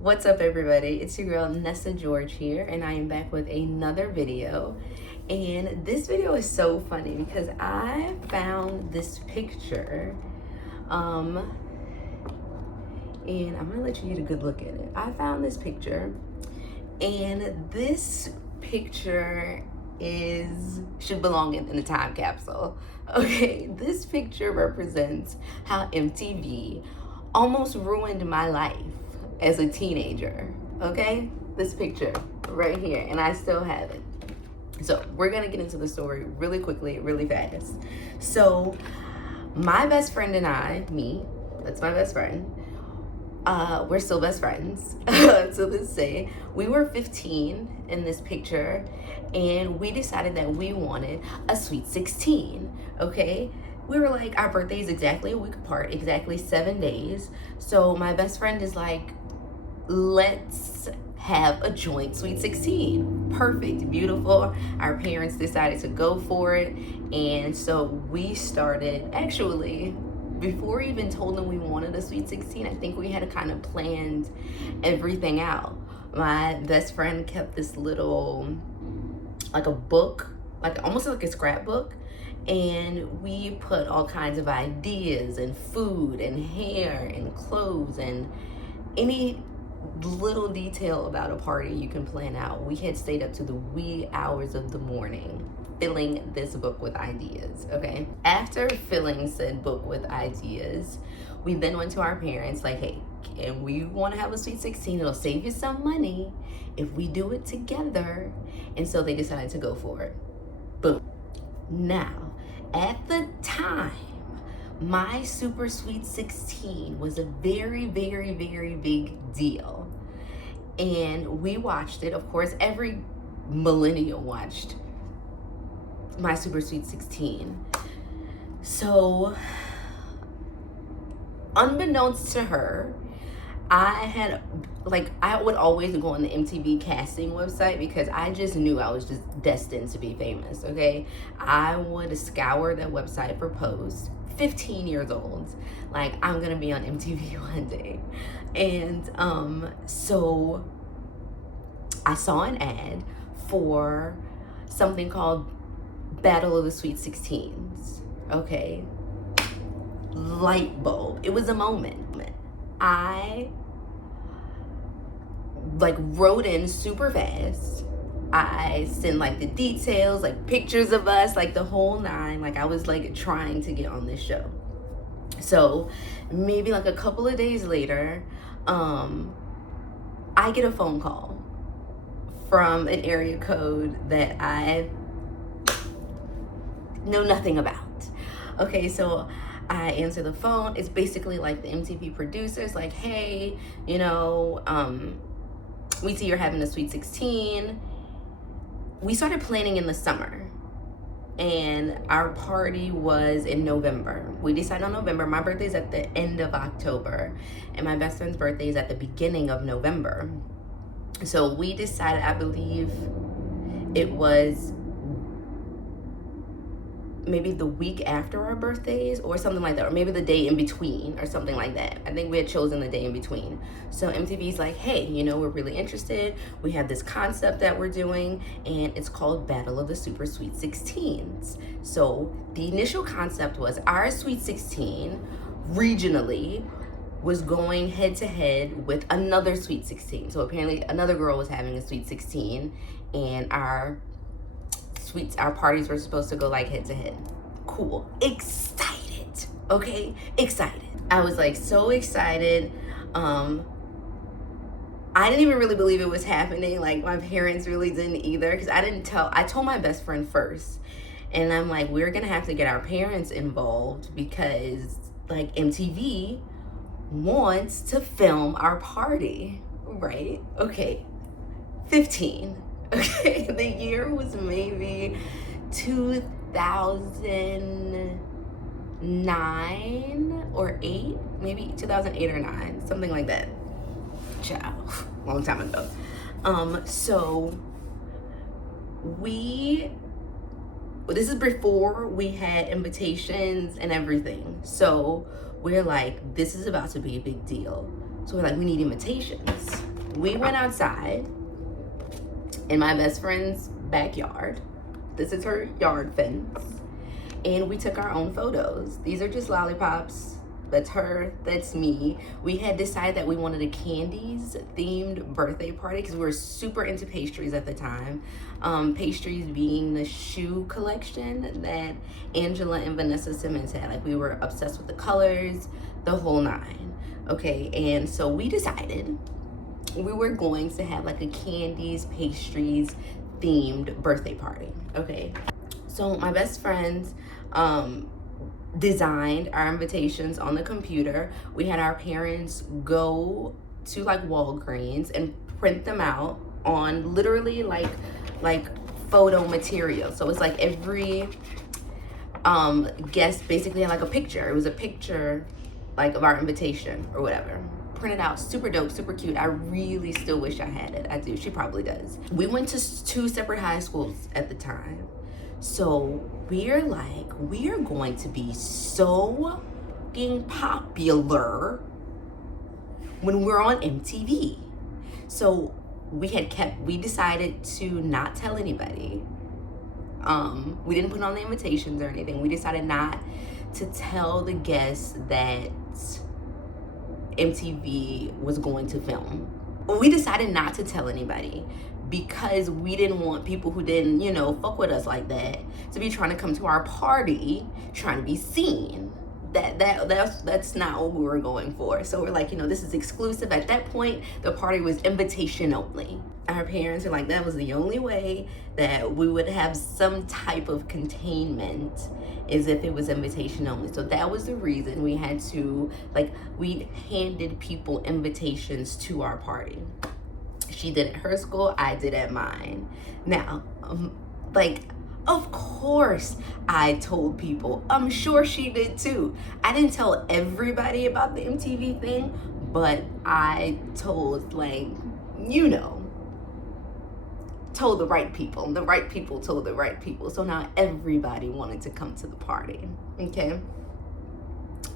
What's up, everybody? It's your girl Nessa George here, and I am back with another video. And this video is so funny because I found this picture, and I'm gonna let you get a good look at it. I found this picture, and this picture should belong in a time capsule. Okay, this picture represents how MTV almost ruined my life as a teenager. Okay, this picture right here, and I still have it. So we're gonna get into the story really quickly, really fast. So my best friend and that's my best friend, we're still best friends to this day. We were 15 in this picture, and we decided that we wanted a sweet 16. Okay, we were like, our birthday is exactly a week apart, exactly 7 days. So my best friend is like, let's have a joint sweet 16. Perfect, beautiful. Our parents decided to go for it, and so we started, actually before we even told them we wanted a sweet 16, I think we had kind of planned everything out. My best friend kept this little, like a book, like almost like a scrapbook, and we put all kinds of ideas and food and hair and clothes and any little detail about a party you can plan out. We had stayed up to the wee hours of the morning filling this book with ideas. Okay, after filling said book with ideas, we then went to our parents like, hey, and we want to have a sweet 16. It'll save you some money if we do it together. And so they decided to go for it. Boom. Now, at the time, my super sweet 16 was a very, very, very big deal. And we watched it. Of course, every millennial watched my super sweet 16. So, unbeknownst to her, I would always go on the MTV casting website because I just knew I was just destined to be famous, okay? I would scour that website for posts. 15 years old, like, I'm gonna be on MTV one day. And so I saw an ad for something called Battle of the Sweet 16s. Okay, light bulb. It was a moment. I wrote in super fast. I sent the details, pictures of us, the whole nine. I was trying to get on this show. So maybe a couple of days later, I get a phone call from an area code that I know nothing about. Okay, so I answer the phone. It's basically the MTV producers, hey, we see you're having a sweet 16. We started planning in the summer, and our party was in November. We decided on November. My birthday's at the end of October, and my best friend's birthday is at the beginning of November. So we decided, I believe it was maybe the week after our birthdays or something like that, or maybe the day in between or something like that. I think we had chosen the day in between. So MTV's like, hey, we're really interested. We have this concept that we're doing, and it's called Battle of the Super Sweet 16s. So the initial concept was our Sweet 16 regionally was going head to head with another Sweet 16. So apparently another girl was having a Sweet 16, and our parties were supposed to go head to head. Cool. Excited. Okay? Excited. I was so excited. I didn't even really believe it was happening. My parents really didn't either, because I told my best friend first. And I'm like, we're gonna have to get our parents involved because MTV wants to film our party, right? Okay. 15. Okay, the year was maybe 2009 or 8, maybe 2008 or 9, something like that. Ciao, long time ago. So this is before we had invitations and everything. So we're like, this is about to be a big deal. So we're like, we need invitations. We went outside in my best friend's backyard. This is her yard fence. And we took our own photos. These are just lollipops. That's her, that's me. We had decided that we wanted a candies themed birthday party because we were super into pastries at the time. Pastries being the shoe collection that Angela and Vanessa Simmons had. Like, we were obsessed with the colors, the whole nine. Okay, and so we decided we were going to have like a candies, pastries themed birthday party. Okay, so my best friends designed our invitations on the computer. We had our parents go to like Walgreens and print them out on literally like photo material. So it's like every guest basically had like a picture. It was a picture like of our invitation or whatever. Printed out, super dope, super cute. I really still wish I had it. I do. She probably does. We went to 2 separate high schools at the time. So we're like, we are going to be so fucking popular when we're on MTV. So we decided to not tell anybody. We didn't put on the invitations or anything. We decided not to tell the guests that MTV was going to film. We decided not to tell anybody because we didn't want people who didn't, you know, fuck with us like that to be trying to come to our party, trying to be seen. That's not what we were going for. So we're like, you know, this is exclusive. At that point, the party was invitation only. Our parents are like, that was the only way that we would have some type of containment, is if it was invitation only. So that was the reason we had to, like, we handed people invitations to our party. She did at her school, I did at mine. Now, like, of course I told people. I'm sure she did too. I didn't tell everybody about the MTV thing, but I told, like, you know, told the right people. And the right people told the right people. So now everybody wanted to come to the party, okay?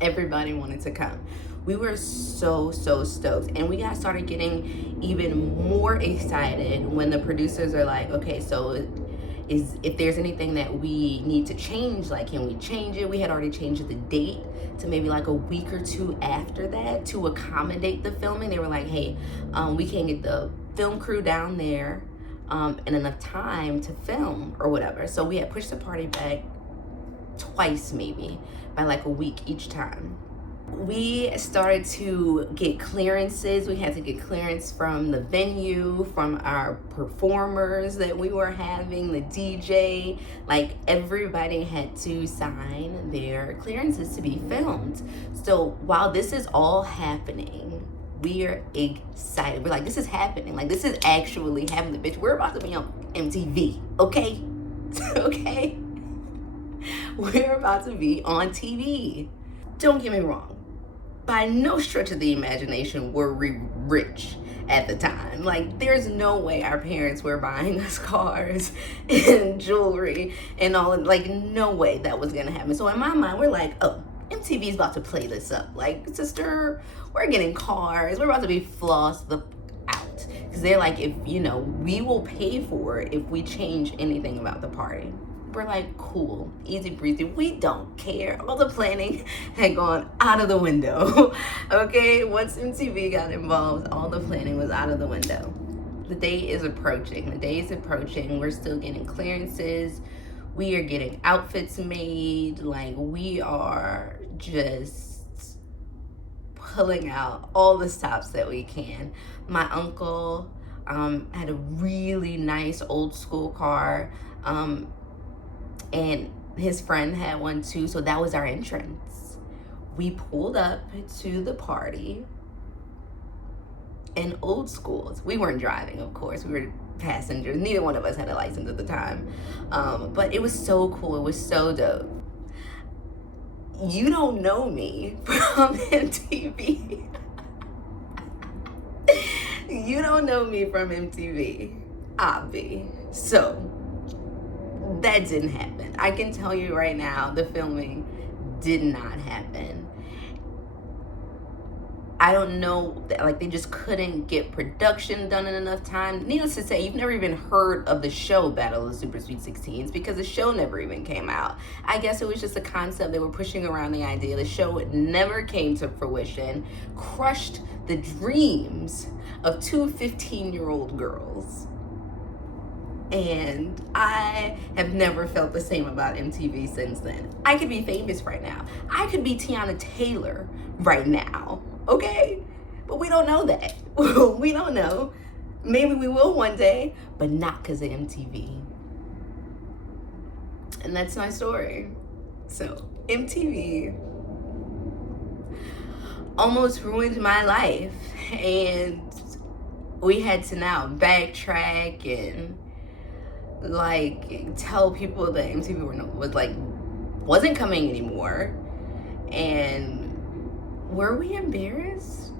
Everybody wanted to come. We were so stoked, and we started getting even more excited when the producers are like, okay, so if there's anything that we need to change, like, can we change it? We had already changed the date to maybe like a week or two after that to accommodate the filming. They were like, hey, we can't get the film crew down there in enough time to film or whatever. So we had pushed the party back twice, maybe by like a week each time. We started to get clearances. We had to get clearance from the venue, from our performers that we were having, the DJ. Like, everybody had to sign their clearances to be filmed. So while this is all happening, we're excited. We're like, this is happening. Like, this is actually happening, bitch. We're about to be on MTV, okay? Okay? We're about to be on TV. Don't get me wrong. By no stretch of the imagination were we rich at the time. Like, there's no way our parents were buying us cars and jewelry and all. Like, no way that was gonna happen. So in my mind, we're like, oh, MTV's about to play this up. Like, sister, we're getting cars. We're about to be flossed the out. Because they're like, if, you know, we will pay for it if we change anything about the party. We're like, cool, easy breezy. We don't care. All the planning had gone out of the window. Okay, once MTV got involved, all the planning was out of the window. The day is approaching. The day is approaching. We're still getting clearances. We are getting outfits made. Like, we are just pulling out all the stops that we can. My uncle had a really nice old school car. And his friend had one too, so that was our entrance. We pulled up to the party in old schools. We weren't driving, of course. We were passengers. Neither one of us had a license at the time. But it was so cool. It was so dope. You don't know me from MTV. You don't know me from MTV, obvi. So that didn't happen. I can tell you right now, the filming did not happen. I don't know, like they just couldn't get production done in enough time. Needless to say, you've never even heard of the show Battle of the Super Sweet 16s because the show never even came out. I guess it was just a concept they were pushing around the idea. The show never came to fruition, crushed the dreams of two 15-year-old girls. And I have never felt the same about MTV since then. I could be famous right now. I could be Tiana Taylor right now, okay? But we don't know that. We don't know. Maybe we will one day, but not because of MTV. And that's my story. So MTV almost ruined my life, and we had to now backtrack and like tell people that MTV wasn't coming anymore. And were we embarrassed?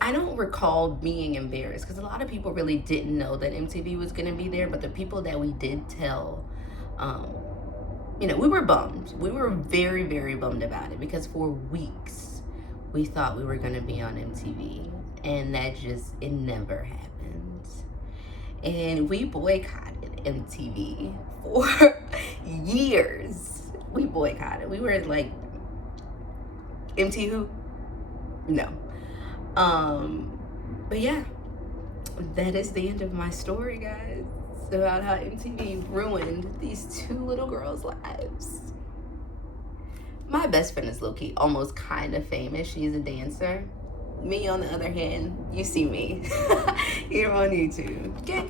I don't recall being embarrassed because a lot of people really didn't know that MTV was going to be there, but the people that we did tell, we were bummed. We were very, very bummed about it because for weeks we thought we were going to be on MTV, and it never happened. And we boycotted MTV for years. We boycotted. We were like, MT who? No. But yeah, that is the end of my story, guys, about how MTV ruined these two little girls' lives. My best friend is low-key almost kind of famous. She's a dancer. Me, on the other hand, you see me here on YouTube, okay?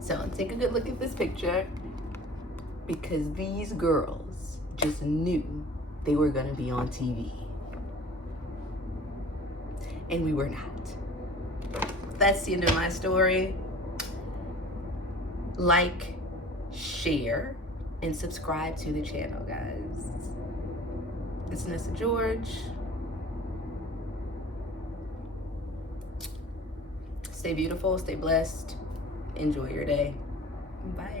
So take a good look at this picture because these girls just knew they were gonna be on TV. And we were not. That's the end of my story. Like, share, and subscribe to the channel, guys. It's Nessa George. Stay beautiful, stay blessed. Enjoy your day. Bye.